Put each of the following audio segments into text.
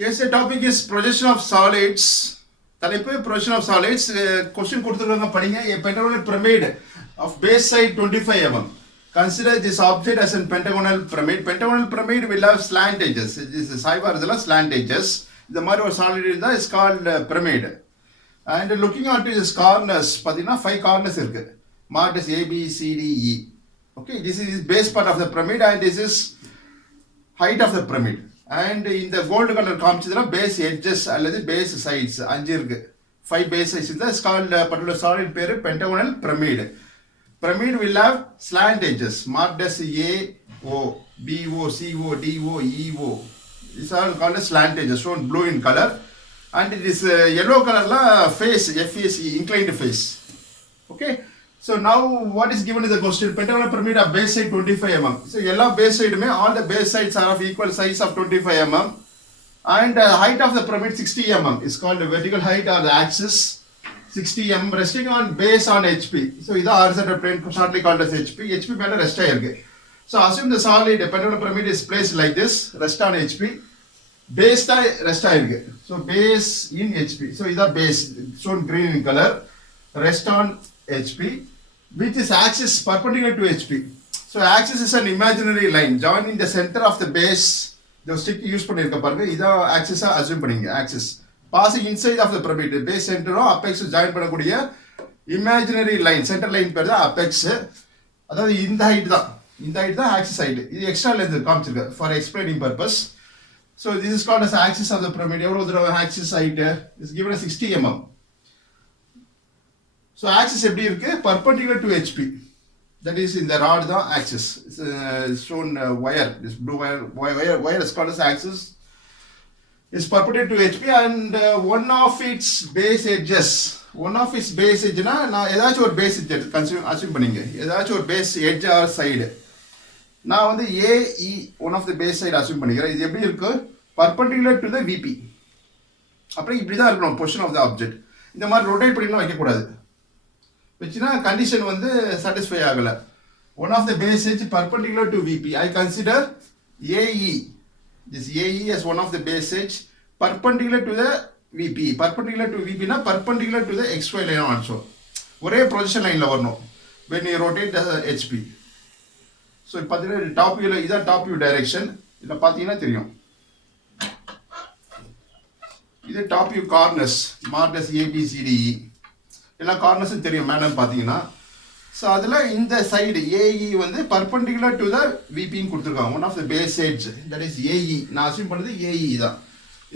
Yes, the topic is projection of solids. தலைப்பு projection of solids. Question கொடுத்துருக்காங்க படிங்க. A pentagonal pyramid of base side 25 mm. Consider this object as a pentagonal pyramid. Pentagonal pyramid will have slant edges. This is சாய்வா இருந்தெல்லாம் slant edges. இந்த மாதிரி ஒரு solid இருந்தா is called pyramid. And looking onto this corners, பார்த்தீங்கன்னா 5 corners இருக்கு. Marked as A, B, C, D, E. Okay, this is base part of the pyramid and this is height of the pyramid. And in the gold color காமிச்சதுனா base edges அல்லது base sides 5 இருக்கு. 5 base sides is called particular solid பேரு pentagonal pyramid. Pyramid will have slant edges marked as A, O, B, O, C, O, D, O, E, O. These are called as slant edges, shown blue in color. And it is yellow color la face, F-A-C, inclined face. Okay. So now what is given in the question? Pentagonal pyramid of base side 25 mm. So all base side mein, all the base sides are of equal size of 25 mm. And height of the pyramid 60 mm is called the vertical height or the axis 60 mm resting on base on HP. So this is horizontal plane shortly called as HP. HP mele rest aayirukku. So assume the solid pentagonal pyramid is placed like this, rest on HP. Base ta rest aayirukku. So base in HP. So this is base shown green in color, rest on HP, which is axis perpendicular to HP. So axis is an imaginary line joining the center of the base. The stick use பண்ணிருக்க பாருங்க இத axis assume பண்ணீங்க axis passing inside of the pyramid base center apex join பண்ணக்கூடிய imaginary line center line பேர் தான் apex. அதாவது இந்த height தான் axis height. இது extra length காமிச்சிருக்க for explaining purpose. So this is called as axis of the pyramid. எவ்வளவு தூரம் axis height is given as 60 mm. So axis எப்படி இருக்கு perpendicular to HP, that is in the rod the axis. It's shown wire, this blue wire is called as axis, is perpendicular to HP and one of its base edges na நான் ஏதாச்சும் ஒரு base edge assume பண்ணீங்க ஏதாச்சும் ஒரு base edge or side. நான் வந்து AE one of the base side assume பண்ணிக்கிறேன். இது எப்படி இருக்கு perpendicular to the VP. அப்புறம் இப்படி தான் இருக்கணும் position of the object. இந்த மாதிரி rotate பண்ணிலாம் வைக்க கூடாது. Which condition வந்து satisfy ஆகல. One of the base edge perpendicular to VP. I consider AE. This AE as one of the base edge perpendicular to the VP. Perpendicular to VP na perpendicular to the XY line also. ஒரே projection line ல வரணும். When you rotate the HP. So பாத்தீங்கன்னா top view ல இதான் top view direction. இத பாத்தீங்கன்னா தெரியும். இது top view corners marked as A, B, C, D, E. எல்லா கார்னர்ஸும் தெரியும் மேடம் பார்த்தீங்கன்னா. ஸோ அதில் இந்த சைடு ஏஇ வந்து பர்பண்டிகுலர் டு த விபின்னு கொடுத்துருக்காங்க. One of the base edge that is AE. நான் அசியூம் பண்ணது ஏஇ தான்.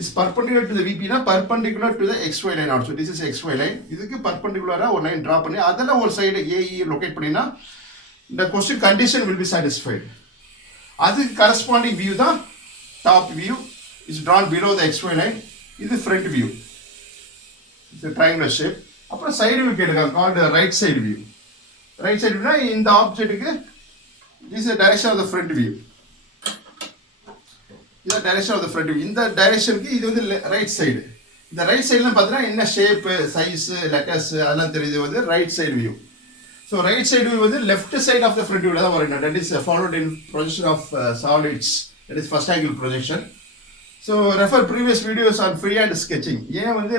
இஸ் பர்பண்டிகுலர் டு த விபினா perpendicular to the XY line also. This is XY line. இதுக்கு பர்பண்டிகுலராக ஒரு லைன் ட்ரா பண்ணி அதில் ஒரு சைடு ஏஇ லொக்கேட் பண்ணினா இந்த question condition will be satisfied. அதுக்கு கரஸ்பாண்டிங் வியூ தான் top view is drawn below the XY line. இது front view. It's triangular shape. அப்புறம் சைடு வியூ கேட்டுருக்காங்க called right side view. Right side வியூனா இந்த ஆப்ஜெக்ட்டுக்கு is direction of the front view. இது direction of the front view. இந்த டைரக்ஷனுக்கு இது வந்து ரைட் சைடு. இந்த ரைட் சைடுலாம் பார்த்தீங்கன்னா என்ன ஷேப்பு சைஸு லெட்டர்ஸ் அதெல்லாம் தெரியுது வந்து right side view. So right side view வந்து left side of the front வியூவில் தான் வரணும். That is followed in projection of solids. That is first angle projection. So refer previous videos on freehand sketching. ஏன் வந்து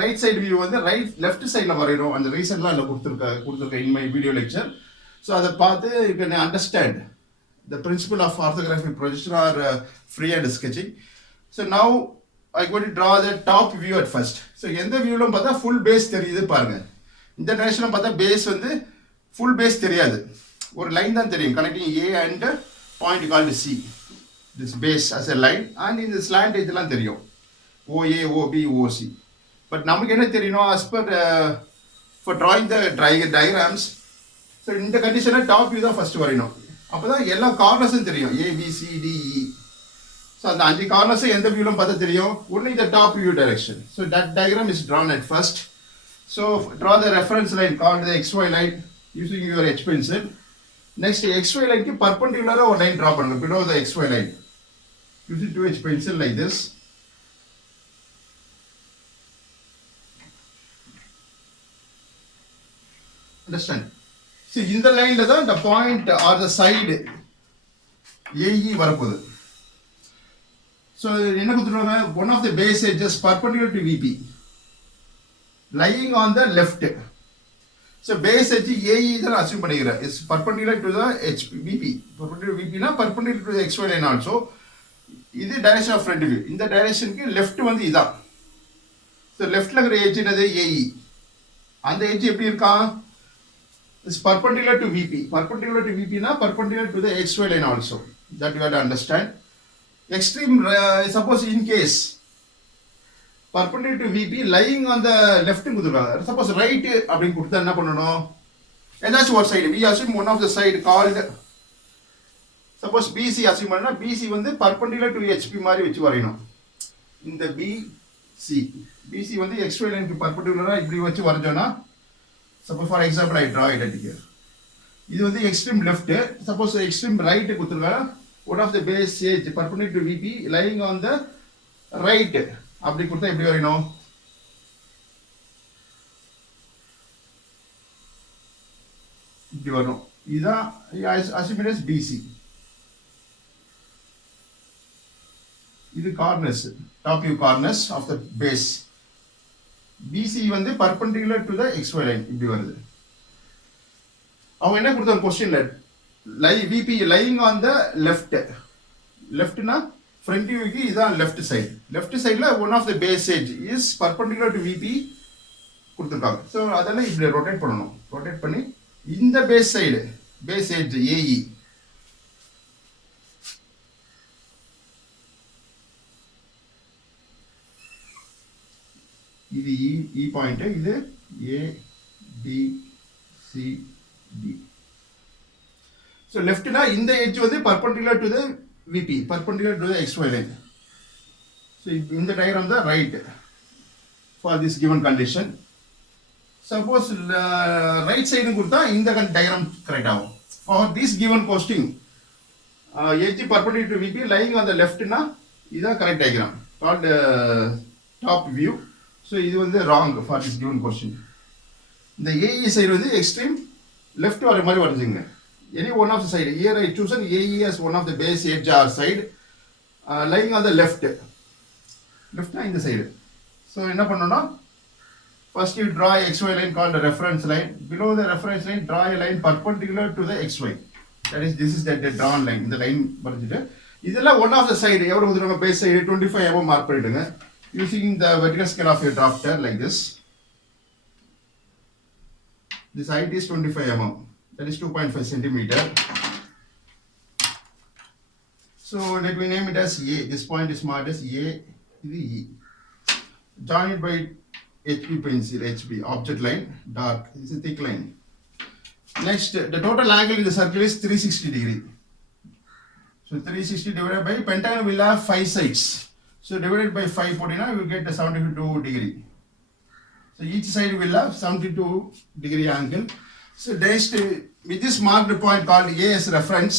right side view வந்து left side ல வரையணும் அந்த ரீசன்லாம் இல்ல கொடுத்திருக்க in my video lecture. So அதை பார்த்து you can understand the principle of orthographic projection or freehand sketching. So now I going to draw the top view at first. So எந்த வியூலும் பார்த்தா full base தெரியுது பாருங்க. இந்த டைரக்ஷன்ல பார்த்தா base வந்து full base தெரியாது. ஒரு லைன் தான் தெரியும் connecting A and point called C. This base as a line and in the slant edge எல்லாம் தெரியும் OA, OB, OC. But நமக்கு என்ன தெரியணும் as per for drawing the diagrams. So இந்த கண்டிஷன்ல டாப் வியூ தான் ஃபர்ஸ்ட் வரையணும். அப்பதான் எல்லா கார்னர்ஸும் தெரியும் A, B, C, D, E. So அந்த அஞ்சு கார்னர்ஸும் எந்த வியூலும் பார்த்தா தெரியும். only the top view direction. So that diagram is drawn at first. So draw the reference line called the XY line using your H pencil. Next XY line க்கு perpendicular ஒரு line draw பண்ணணும் below the XY line. Using 2H pencil like this. Understand? See, in the line the point or the side AE வரப்போகுது. So என்ன கொடுத்துருவாங்க, one of the base edges perpendicular to VP lying on the left. So base edge AE தான் assume பண்ணிக்கிறேன், is perpendicular to the VP. Perpendicular to VP னா perpendicular to the XY line also. இது direction of front view. இந்த directionக்கு left வந்து இதான். So leftல இருக்கிற edge என்னது AE. அந்த edge எப்படி இருக்கான், is perpendicular to VP. Perpendicular to VP na perpendicular to the XY line also. That you have to understand. Extreme, suppose in case perpendicular to VP lying on the left, suppose right அப்படின்னு கொடுத்தா என்ன பண்ணணும், ஏதாச்சும் ஒரு side, we assume one of the side called, suppose BC assume பண்ணா BC வந்து perpendicular to HP மாதிரி வச்சு வரையணும். இந்த BC வந்து XY line க்கு perpendicular இப்படி வச்சு வரைஞ்சோம்னா, suppose for example I draw it at here. இது வந்து extreme left, suppose extreme right கொடுத்துருக்காங்க, one of the base edge perpendicular to VP lying on the right அப்படி கொடுத்தா எப்படி வரையணும், இப்படி வரும். இதுதான் assume it as BC. இது corners, top view corners of the base. BC வந்து perpendicular to the XY line இப்படி வருது. அவங்க என்ன கொடுத்தாங்க கொஸ்டின்ல, VP lying on the leftனா front viewக்கு இதான் left side. Left sideல one of the base edge is perpendicular to VP கொடுத்திருக்காங்க. ஸோ அதெல்லாம் இப்படி ரொட்டேட் பண்ணணும். ரொட்டேட் பண்ணி இந்த base side, base edge AE, இது E பாயிண்ட், இது A B C D. So left na இந்த edge வந்து perpendicular to the VP, perpendicular to the XY line. So in the diagram the right for this given condition. Suppose right side கொடுத்தா இந்த diagram correct ஆகும். For this given question, edge perpendicular to VP lying on the left na இதான் correct diagram called top view. So இது வந்து wrong for this given question. இந்த AE side வந்து extreme left வர மாதிரி வரைஞ்சுங்க. Any one of the side. Here I chosen AE as one of the base edge or side lying on the left. Left na in the side. So என்ன பண்ணனும்னா, first you draw XY line called the reference line. Below the reference line draw a line perpendicular to the XY. That is, this is the drawn line. இந்த line வரைஞ்சிட்டு இதெல்லாம் one of the side எவ்வளவு கொடுத்துருங்க, base side 25 mm mark பண்ணிடுங்க. Using the vertical scale of your drafter like this. This height is 25 mm. That is 2.5 centimeter. So let me name it as A. This point is marked as A. This E. Join it by HB pencil. HB object line dark. This is a thick line. Next, the total angle in the circle is 360 degree. So 360 divided by pentagon will have 5 sides. So divided by 549, we will get the 72 degree. So each side will have 72 degree angle. So next, with this marked point called A as reference,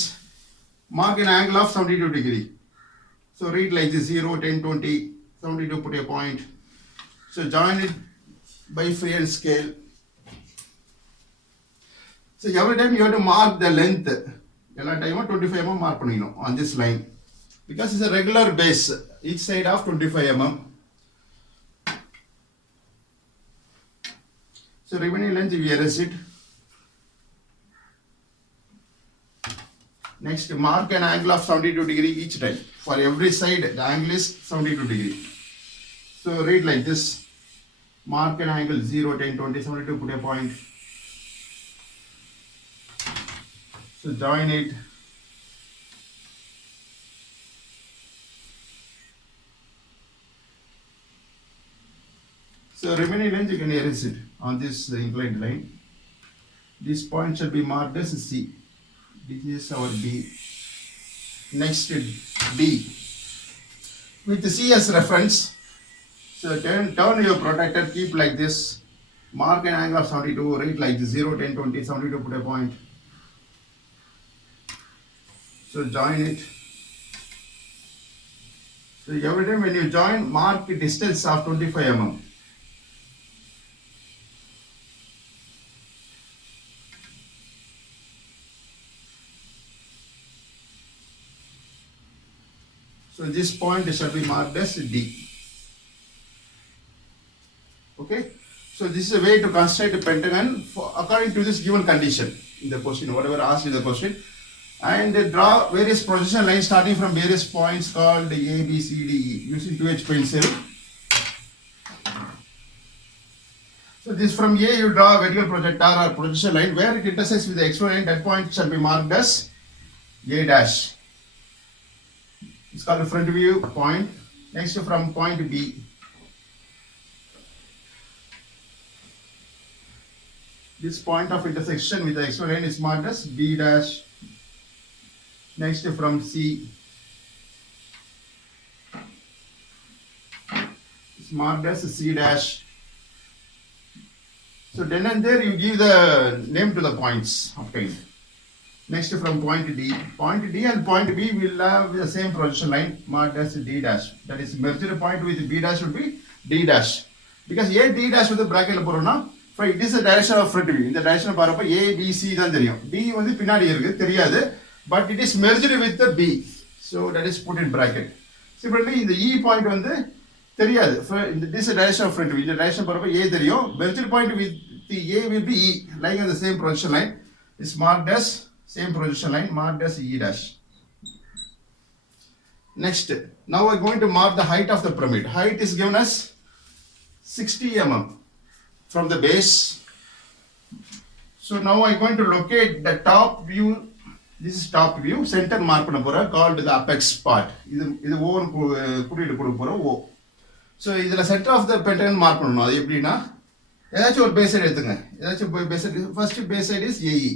mark an angle of 72 degree. So read like this: 0, 10, 20, 72, put a point. So join it by free hand scale. So every time you have to mark the length. Every time 25 mm mark on this line, because it's a regular base, each side of 25 mm. So remaining length we erase it. Next, mark an angle of 72 degree each time. For every side, the angle is 72 degree. So read like this: mark an angle 0, 10, 20, 72, put a point. So join it. So remaining length you can erase it on this inclined line. This point should be marked as C. This is our B. Next, D. With C as reference, so turn your protractor, keep like this. Mark an angle of 72, write like this: 0, 10, 20, 72, put a point. So join it. So every time when you join, mark the distance of 25 mm. So this point shall be marked as D. Okay, so this is a way to construct a pentagon according to this given condition in the question, whatever asked in the question, and draw various projection lines starting from various points called A, B, C, D, E using 2H pencil. So this from A you draw a vertical projector or projection line where it intersects with the XY line. That point shall be marked as A dash. It's called the front view point. Next from point B. This point of intersection with the XY line is marked as B dash. Next from C. It's marked as C dash. So then and there you give the name to the points obtained. Next from point D. Point D and point B will have the same projection line marked as D dash. That is merged point with B dash would be D dash. Because A D dash with the bracket போறோம்னா it is the direction of front view. இந்த direction பாருப்ப A B C தான் தெரியும். D வந்து பின்னாடி இருக்கு தெரியாது. But it is merged with the B. So that is put in bracket. Similarly இந்த E point வந்து தெரியாது. This is the direction of front view. இந்த direction பாருப்ப A தெரியும். Merged point with the A will be E. Lying on the same projection line is marked as same projection line marked as E dash. Next, now we are going to mark the height of the pyramid. Height is given as 60 mm from the base. So now I am going to locate the top view. This is top view. Center mark பண்ண போறேன் called the apex part. இது O குறியீடு கொடுக்க போறோம் O. So இதுல center of the pentagon mark பண்ணனும். அது எப்படினா ஏதாச்சும் ஒரு பேஸ் சைடு எடுத்துங்க. ஏதாச்சும் base side first base side is AE.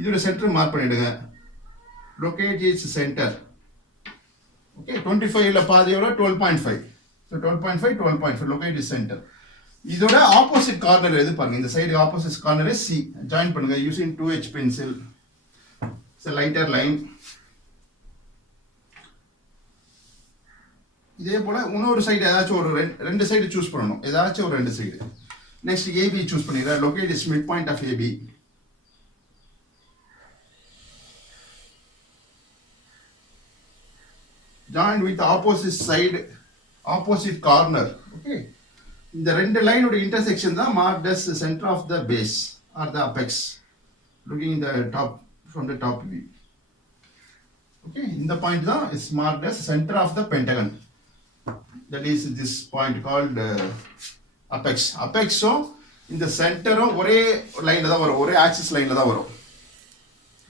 இதோட சென்டர் மார்க் பண்ணிடுங்க. Locate its center. Okay, 25 ல பாதி எவ்வளவு 12.5. So 12.5 12.5 locate its center. இதோட ஆப்போசிட் கார்னர் எது பாருங்க. இந்த side opposite corner is C. Join பண்ணுங்க using 2H pencil. It's a lighter line. இதே போல இன்னொரு சைடு ஏதாச்சும் ஒரு ரெண்டு சைடு சூஸ் பண்ணனும். ஏதாச்சும் ஒரு ரெண்டு சைடு. Next AB சூஸ் பண்ணிடுறேன். Locate its midpoint of AB. Join with the opposite side, opposite corner. Okay. The ரெண்டு line ஓட intersection தான் marked as the center of the base or the apex. Looking in the top from the top view. Okay. இந்த point தான் is marked as center of the pentagon. That is this point called apex. Apex so in the center ஒரே line ல தான் வரும். ஒரே axis line ல தான் வரும்.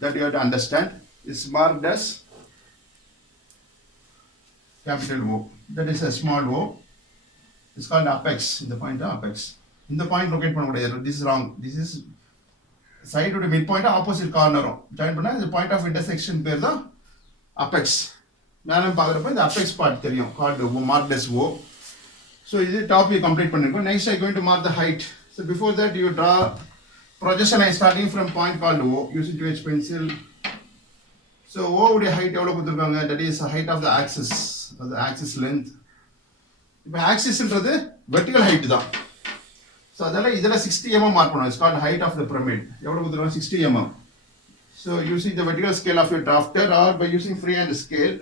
That you have to understand. Is marked as capital O. That is a small O. It's called apex. In the point apex. In the point locate பண்ண முடியாது. This is wrong. This is side to the midpoint opposite corner. Join பண்ணா the point of intersection பேர் தான் apex. மேல பாக்குறப்ப இந்த apex part தெரியும். Called marked as O. So இது top view complete பண்ணிருக்கோம். Next I am going to mark the height. So before that you draw projection line starting from point called O using 2H pencil. So O உடைய height எவ்வளவு கொடுத்திருக்காங்க? That is the height of the axis. The axis length. இப்போ axisன்றது vertical height தான். So அதனால இதல 60 mm mark பண்ணனும். It's called height of the pyramid. எவ்வளவு கொடுத்திருக்காங்க? 60 mm. So using the vertical scale of your drafter or by using freehand scale,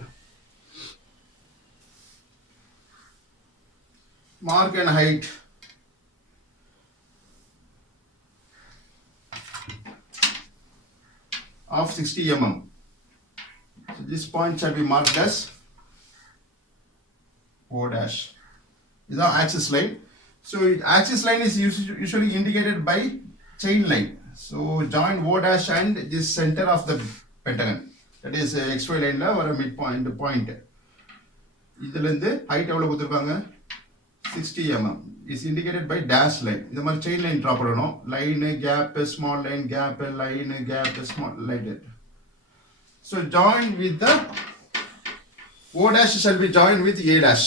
mark and height. Of 60 mm. So this point shall be marked as O dash. This is our axis line. So axis line is usually indicated by chain line. So join O dash and this center of the pentagon. That is XY line la or a midpoint point. இதுல இருந்து height எவ்வளவு கொடுத்திருக்காங்க? 60 mm. Is indicated by dash line. இந்த மாதிரி chain line draw பண்ணனும். Line gap small line gap line gap small like that. So join with the O dash shall be joined with A dash.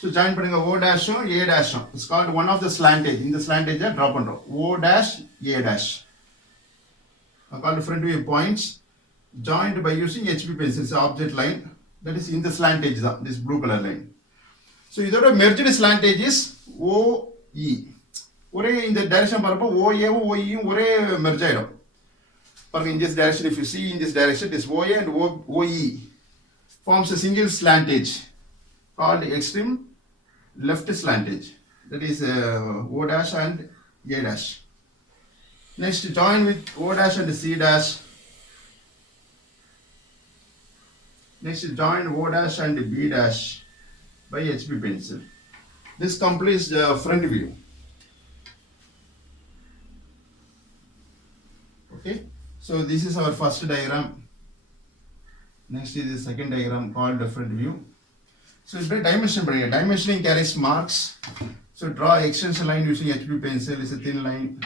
So join பண்ணுங்க O dash A dash. It's called one of the slantage. In the slantage draw பண்றோம். O dash A dash. I call the front view points joined by using HB pencil. It's object line that is in the slantage தான். This blue color line. So இதோட merged slantage is OE. ஒரே இந்த direction பாருப்ப OA வும் OE யும் ஒரே merge ஆயிடும். In this direction, if you see in this direction, it is OA and OE. forms a single slant edge called extreme left slant edge. That is O dash and A dash. Next, join with O dash and C dash. Next, join O dash and B dash by HB pencil. This completes the front view. Okay, so this is our first diagram. Next is the second diagram called the front view. So it's very dimension. Dimensioning carries marks. So draw extension line using HB pencil. Is a thin line.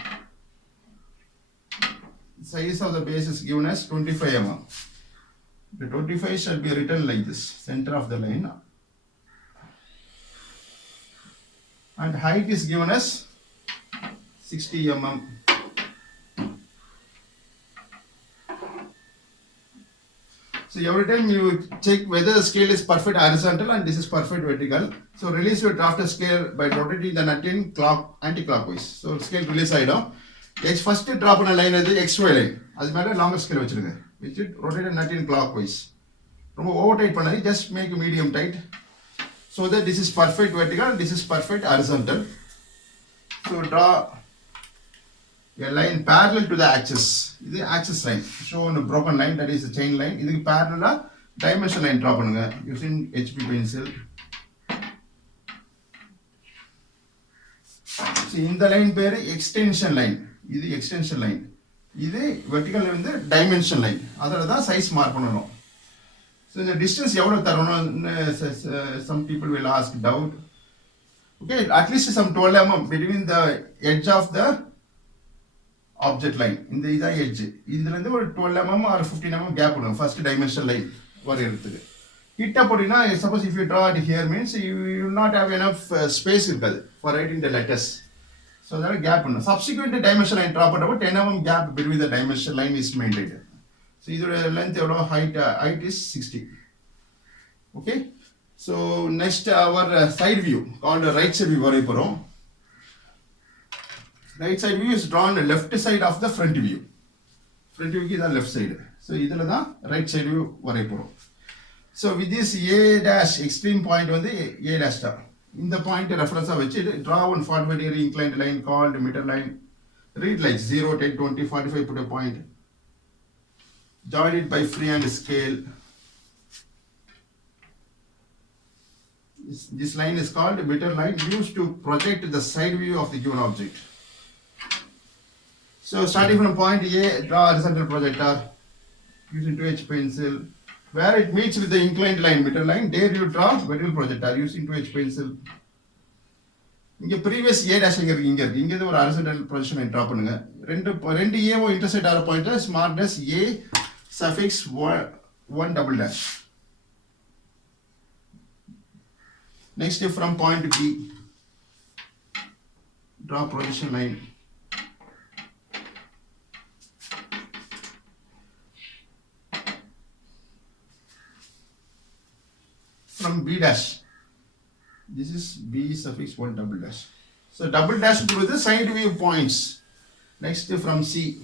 Size of the base is given as 25 mm. The 25 shall be written like this, center of the line. And height is given as 60 mm. So every time you check whether the scale is perfect horizontal and this is perfect vertical. So release your drafter scale by rotating the nut in anti-clockwise. So scale release item. First drop on a line is the XY line. That's why longer scale which it rotate the nut in clockwise. Over tight just make a medium tight. So that this is perfect vertical and this is perfect horizontal. So draw a line parallel to the axis. This is the axis line. Show on a broken line, that is the chain line. This is parallel dimension line draw using HB pencil. See, in the line pair extension line. This is extension line. This is vertical line, the dimension line. That's the size mark. So the distance, some people will ask doubt. Okay, at least some 12 mm between the edge of the object line. In the edge. In the 12 mm or 15 mm gap. First dimension line. Suppose if you draw it here means you will not have enough space for writing the letters. So there is a gap. Subsequent dimension line drop about 10 mm gap between the dimension line is maintained. So either length height is 60. Okay. So next our side view called right side view. Right side view is drawn the left side of the front view. Front view is the left side. So this is the right side view. So with this A dash extreme point on the A dash star. In the point reference of which draw one 45 degree inclined line called meter line. Read like 0, 10, 20, 45 put a point. Join it by freehand scale. This line is called meter line used to project the side view of the given object. So starting from point A, draw horizontal projector using 2H pencil. Where it meets with the inclined line, meter line, there you draw vertical projector using 2H pencil. In the previous A dash here horizontal projection and drop rendu A intersect our pointers marked as A suffix 1 double dash. Next from point B, draw projection line. From B dash, this is B suffix 1 double dash. So double dash through the side view points. Next from C,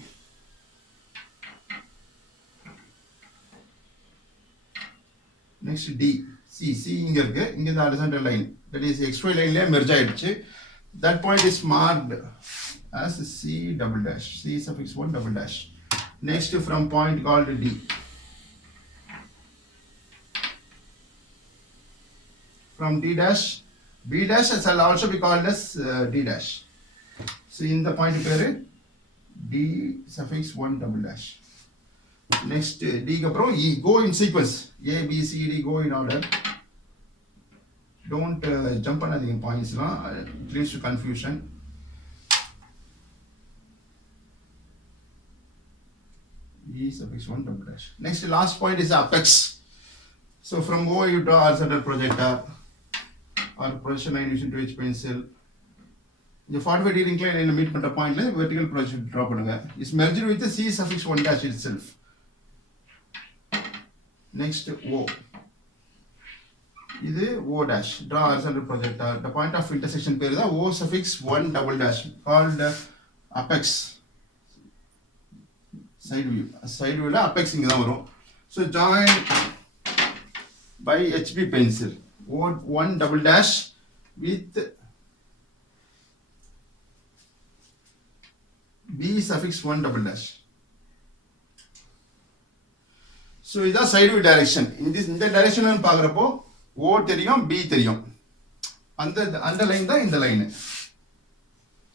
next D. C inga the horizontal line, that is XY line merge aiduchu. That point is marked as C double dash, C suffix 1 double dash. Next from point called D. From D dash, B dash shall also be called as D dash. So in the point pair D suffix 1 double dash. Next D E, go in sequence. A, B, C, D, go in order. Don't jump on the points, it leads to confusion. E suffix 1 double dash. Next last point is apex. So from O you draw horizontal projector or projection line using 2H pencil. The 45 degree inclined line meet at a point vertical projection drop is merged with the C suffix 1 dash itself. Next O. This is O dash. Draw horizontal projector. The point of intersection pair is O suffix 1 double dash called apex. Side view. Side view apex. So join by HB pencil. O1 double dash with B suffix 1 double dash. So இதான் side view direction. இந்த direction பார்க்குறப்போ O தெரியும் B தெரியும். அந்த line தான் இந்த line.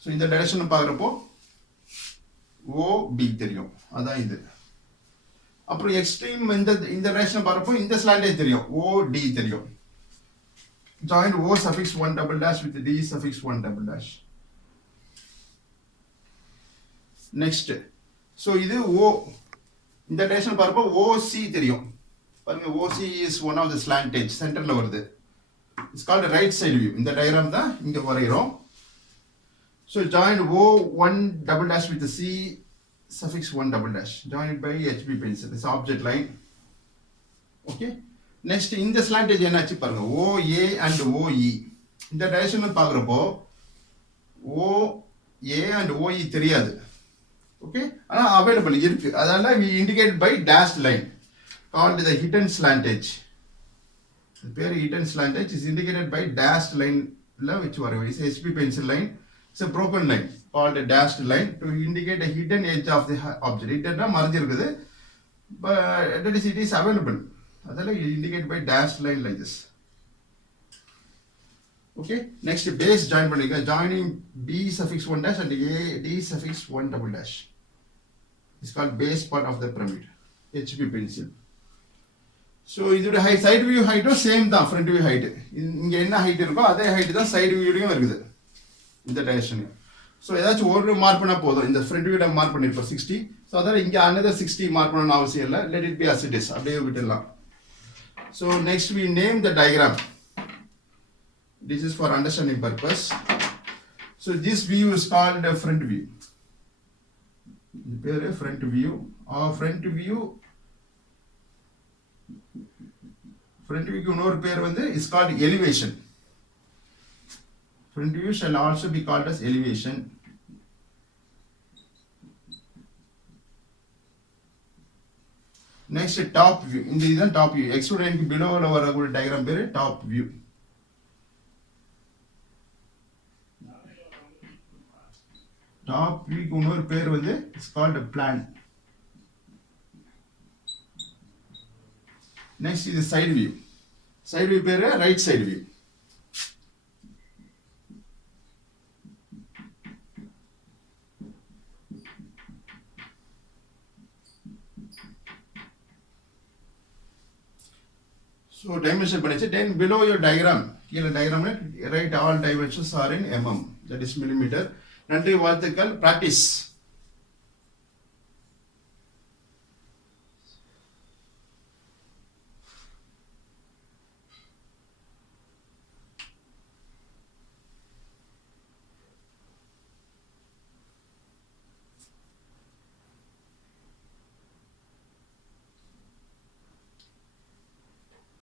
So இந்த direction பார்க்குறப்போ OB தெரியும், அதான் இது. அப்புறம் எக்ஸ்ட்ரீம் இந்த டைரக்ஷன் பார்க்குறப்போ இந்த ஸ்லாண்டேஜ் தெரியும், OD தெரியும். Join O suffix 1 double dash with D suffix 1 double dash. Next, so இது O இந்த டைரக்ஷன் பார்க்குறப்போ OC தெரியும். பாருங்க, OC is one of the slantage, சென்டரில் வருது. It's called a right side view. இந்த diagram தான் இங்க வரைகிறோம். So join O1 double dash with the C suffix 1 double dash. Join it by HB pencil. This object line. Okay. Next, இந்த slantage என்னாச்சு பாருங்க, OA and OE. இந்த direction பார்க்குறப்போ OA and OE தெரியாது. Okay. ஆனால் available இருக்கு. அதனால we indicate by dashed line called the hidden slantage. The pair hidden slantage is indicated by dashed line which whatever is HB pencil line. It's a broken line called a dashed line to indicate a hidden edge of the object. Hidden மறைஞ்சு இருக்குது, but it is available. அதனால indicate by dashed line like this. Okay. Next, base join பண்ணிக்க. Joining B suffix 1 dash and A D suffix 1 double dash. It's called base part of the pyramid. HB pencil. So இதோட side view ஹைட்டும் same தான், front view height. இங்கே என்ன height இருக்கோ அதே height தான் side வியூலையும் இருக்குது இந்த டைரக்ஷன்லையும். ஸோ ஏதாச்சும் ஒரு மார்க் பண்ணால் போதும். இந்த ஃப்ரண்ட் வியூட மார்க் பண்ணியிருப்போம் 60. ஸோ அதனால் இங்கே another 60 மார்க் பண்ணணும்னு அவசியம் இல்லை. Let it be as it is, அப்படியே விட்டுடலாம். So next we name the diagram. This is for understanding purpose. So this view is called a front view. இது பேர் front view. Front view front view இன்னொரு பேர் வந்து is called elevation. Front view shall also be called as elevation. Next, top view. இந்த இதுதான் top view. Extrude below வரக்கூடிய diagram பேரு top view. Top view இன்னொரு பேர் வந்து is called a plan. Next is the side view. Side view பேரு right side view. So dimension பண்ணிச்சு. Then below your diagram, கீழே diagramல write all dimensions are in mm, that is millimeter. நன்றி, வாழ்த்துக்கள். Practice.